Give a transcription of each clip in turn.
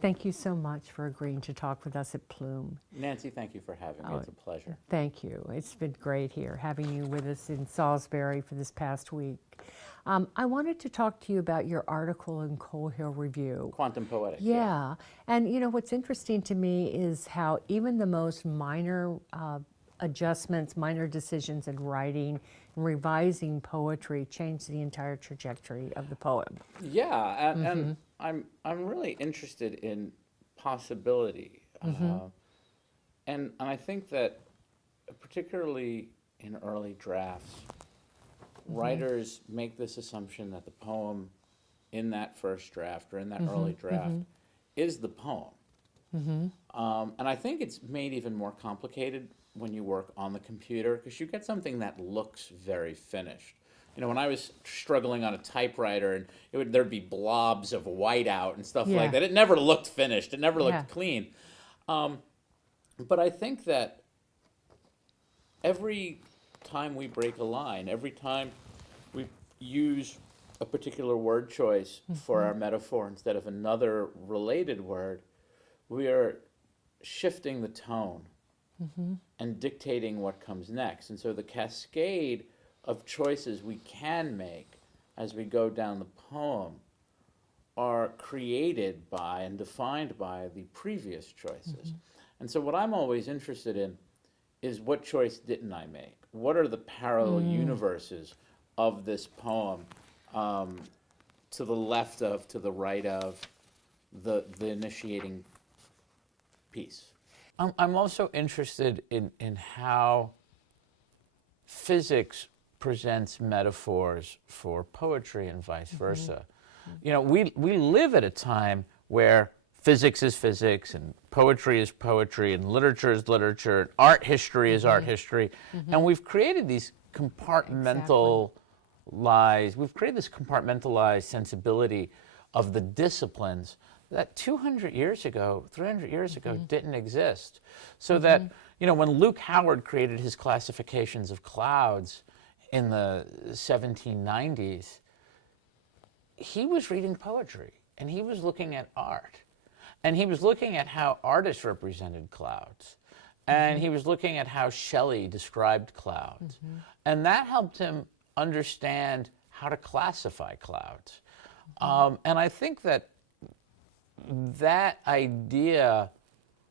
Thank you so much for agreeing to talk with us at Plume. Nancy, thank you for having me. It's a pleasure. Thank you. It's been great here having you with us in Salisbury for this past week. I wanted to talk to you about your article in Coal Hill Review. Quantum poetics. Yeah. And you know, what's interesting to me is how even the most minor adjustments, minor decisions in writing and revising poetry change the entire trajectory of the poem. Yeah, and I'm really interested in possibility, and I think that particularly in early drafts, writers make this assumption that the poem in that first draft or in that early draft is the poem, and I think it's made even more complicated when you work on the computer because you get something that looks very finished. You know, when I was struggling on a typewriter and there'd be blobs of whiteout and stuff like that, it never looked finished. It never looked clean. But I think that every time we break a line, every time we use a particular word choice for our metaphor instead of another related word, we are shifting the tone and dictating what comes next. And so the cascade of choices we can make as we go down the poem are created by and defined by the previous choices. And so what I'm always interested in is what choice didn't I make? What are the parallel universes of this poem to the left of, to the right of the initiating piece? I'm also interested in how physics presents metaphors for poetry and vice versa. You know, we live at a time where physics is physics and poetry is poetry and literature is literature and art history is art history. And we've created these compartmentalized, we've created this compartmentalized sensibility of the disciplines that 200 years ago, 300 years ago didn't exist. So that, you know, when Luke Howard created his classifications of clouds in the 1790s, he was reading poetry and he was looking at art and he was looking at how artists represented clouds and he was looking at how Shelley described clouds. And that helped him understand how to classify clouds. And I think that that idea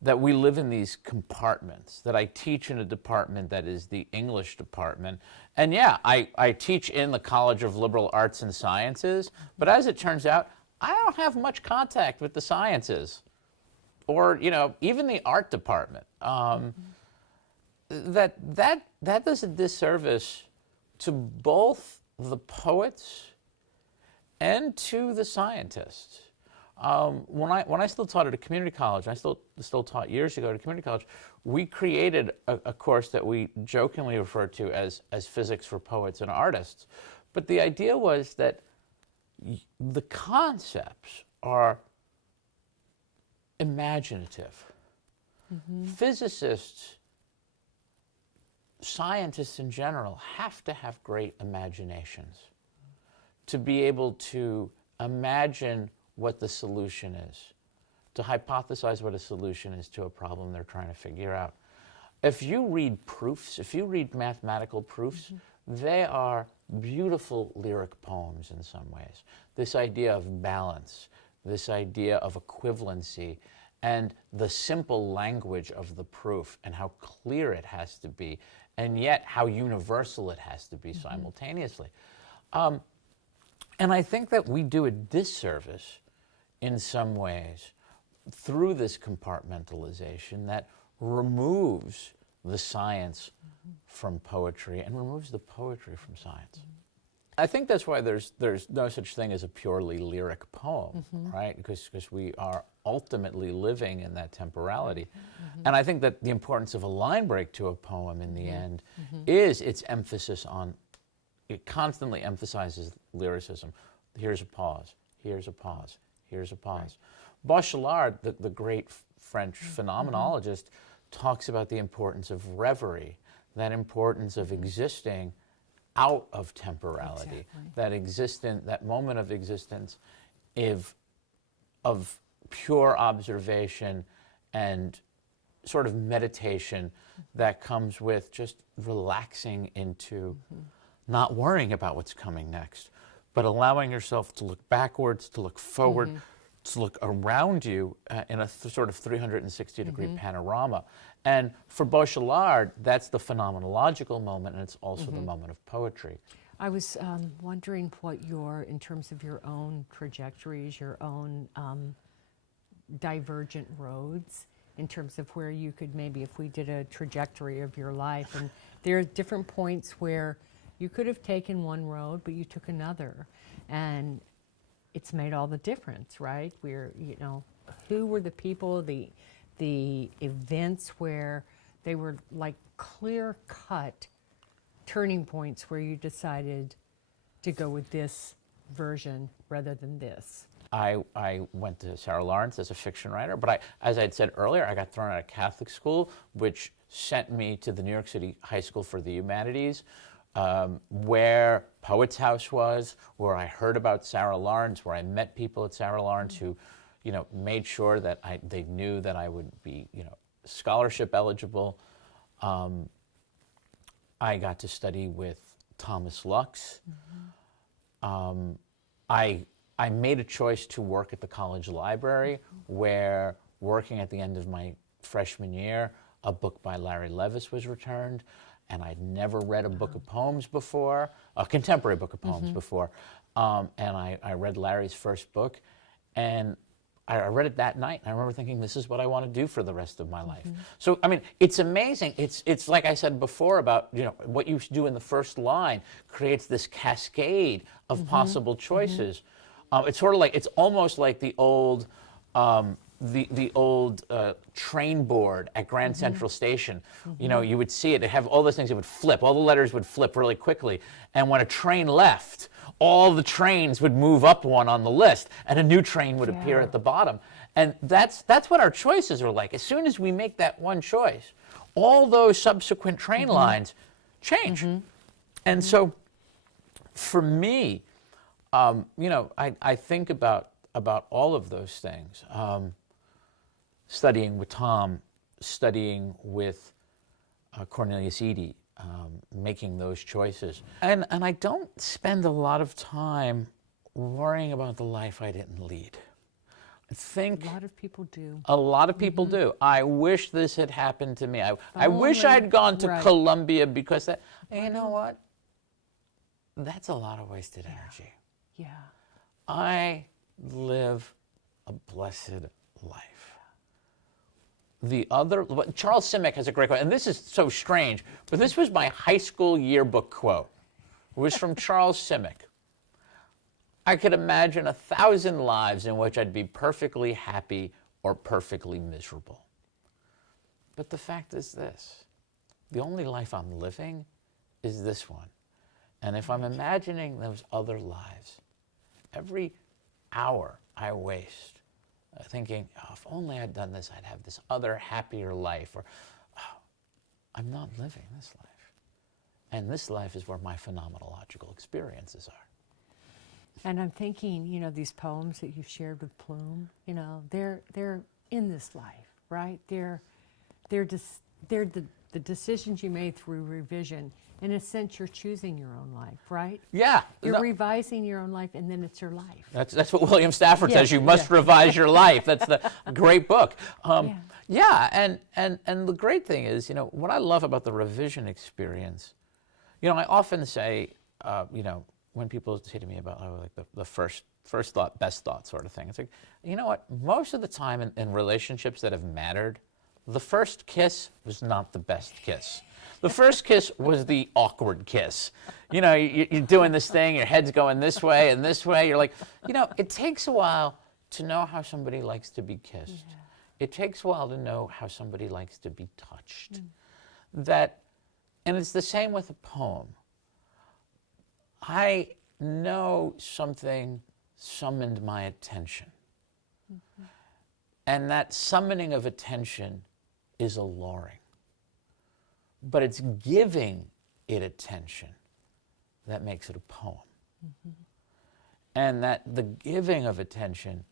that we live in these compartments, that I teach in a department that is the English department. And yeah, I teach in the College of Liberal Arts and Sciences, but as it turns out, I don't have much contact with the sciences or, you know, even the art department. That does a disservice to both the poets and to the scientists. When I still taught at a community college, I still taught years ago at a community college, we created a course that we jokingly referred to as physics for poets and artists. But the idea was that the concepts are imaginative. Physicists, scientists in general, have to have great imaginations to be able to imagine what the solution is, to hypothesize what a solution is to a problem they're trying to figure out. If you read proofs, if you read mathematical proofs, they are beautiful lyric poems in some ways. This idea of balance, this idea of equivalency, and the simple language of the proof and how clear it has to be, and yet how universal it has to be simultaneously. And I think that we do a disservice in some ways through this compartmentalization that removes the science from poetry and removes the poetry from science. I think that's why there's no such thing as a purely lyric poem, right? Because we are ultimately living in that temporality. And I think that the importance of a line break to a poem in the end is its emphasis on, it constantly emphasizes lyricism. Here's a pause, here's a pause, here's a pause. Bachelard, the great French phenomenologist, talks about the importance of reverie, that importance of existing out of temporality, that moment of existence of pure observation and sort of meditation that comes with just relaxing into not worrying about what's coming next, but allowing yourself to look backwards, to look forward, to look around you in a sort of 360-degree panorama. And for Baudrillard, that's the phenomenological moment, and it's also the moment of poetry. I was wondering what in terms of your own trajectories, your own divergent roads, in terms of where you could maybe, if we did a trajectory of your life, and there are different points where you could have taken one road, but you took another, and it's made all the difference, right? Who were the people, the events where they were like clear-cut turning points where you decided to go with this version rather than this? I went to Sarah Lawrence as a fiction writer, but as I had said earlier, I got thrown out of Catholic school, which sent me to the New York City High School for the Humanities, where Poets House was, where I heard about Sarah Lawrence, where I met people at Sarah Lawrence who, made sure that they knew that I would be, scholarship eligible. I got to study with Thomas Lux. I made a choice to work at the college library, where, working at the end of my freshman year, a book by Larry Levis was returned, and I'd never read a book of poems before, a contemporary book of poems before, and I read Larry's first book, and I read it that night, and I remember thinking, this is what I want to do for the rest of my life. So, I mean, it's amazing. It's like I said before about, what you do in the first line creates this cascade of possible choices. It's sort of like, it's almost like the old, the old train board at Grand Central Station. You would see it. It have all those things. It would flip. All the letters would flip really quickly. And when a train left, all the trains would move up one on the list, and a new train would appear at the bottom. And that's what our choices are like. As soon as we make that one choice, all those subsequent train lines change. And so, for me, I think about all of those things. Studying with Tom, studying with Cornelius Eady, making those choices. And I don't spend a lot of time worrying about the life I didn't lead. I think a lot of people do. A lot of people do. I wish this had happened to me. I wish I'd gone to Columbia, because you know what? That's a lot of wasted energy. Yeah. I live a blessed life. Charles Simic has a great quote, and this is so strange, but this was my high school yearbook quote. It was from Charles Simic. I could imagine 1,000 lives in which I'd be perfectly happy or perfectly miserable. But the fact is this: the only life I'm living is this one. And if I'm imagining those other lives, every hour I waste thinking, if only I'd done this, I'd have this other happier life, or, I'm not living this life. And this life is where my phenomenological experiences are. And I'm thinking, these poems that you've shared with Plume, they're in this life, right? They're the decisions you made through revision. In a sense, you're choosing your own life, right? Yeah. You're revising your own life, and then it's your life. That's what William Stafford says. You must revise your life. That's the great book. And the great thing is, what I love about the revision experience, I often say, when people say to me about the first thought, best thought sort of thing, it's like, you know what? Most of the time in relationships that have mattered, the first kiss was not the best kiss. The first kiss was the awkward kiss. You're doing this thing, your head's going this way and this way. You're like, it takes a while to know how somebody likes to be kissed. Yeah. It takes a while to know how somebody likes to be touched. And it's the same with a poem. I know something summoned my attention. And that summoning of attention is alluring. But it's giving it attention that makes it a poem. And that the giving of attention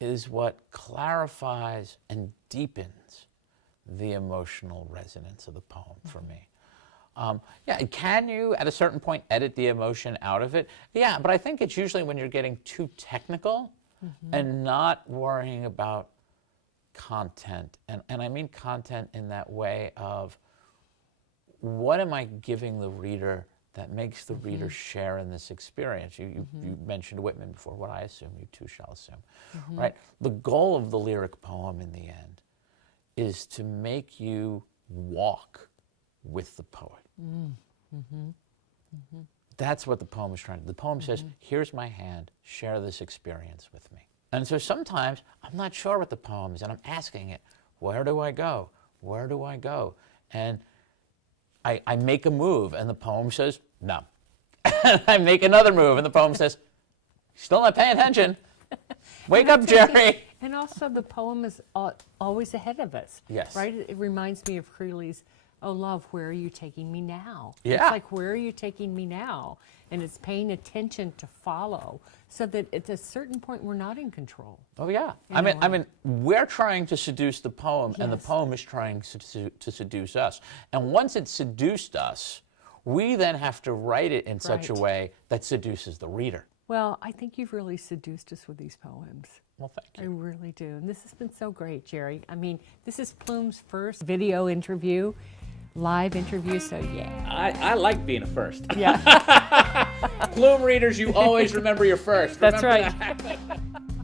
is what clarifies and deepens the emotional resonance of the poem for me. Yeah, can you, at a certain point, edit the emotion out of it? Yeah, but I think it's usually when you're getting too technical and not worrying about content. And I mean content in that way of, what am I giving the reader that makes the reader share in this experience? You mentioned Whitman before. What I assume, you too shall assume. Right? The goal of the lyric poem in the end is to make you walk with the poet. That's what the poem is trying to do. The poem says, here's my hand, share this experience with me. And so sometimes I'm not sure what the poem is, and I'm asking it, where do I go? Where do I go? And I make a move, and the poem says, no. I make another move, and the poem says, still not paying attention. Wake up, Gerry. And also the poem is always ahead of us. Yes. Right? It reminds me of Creeley's, oh, love, where are you taking me now? Yeah. It's like, where are you taking me now? And it's paying attention to follow so that at a certain point we're not in control. Oh, yeah. I mean, we're trying to seduce the poem, and the Yes. poem is trying to seduce us. And once it's seduced us, we then have to write it in such a Right. way that seduces the reader. Well, I think you've really seduced us with these poems. Well, thank I you. really do. And this has been so great, Gerry. I mean, this is Plume's first video interview, live interview, so yeah. I like being a first. Yeah, Plume readers, you always remember your first. that's Remember right. that?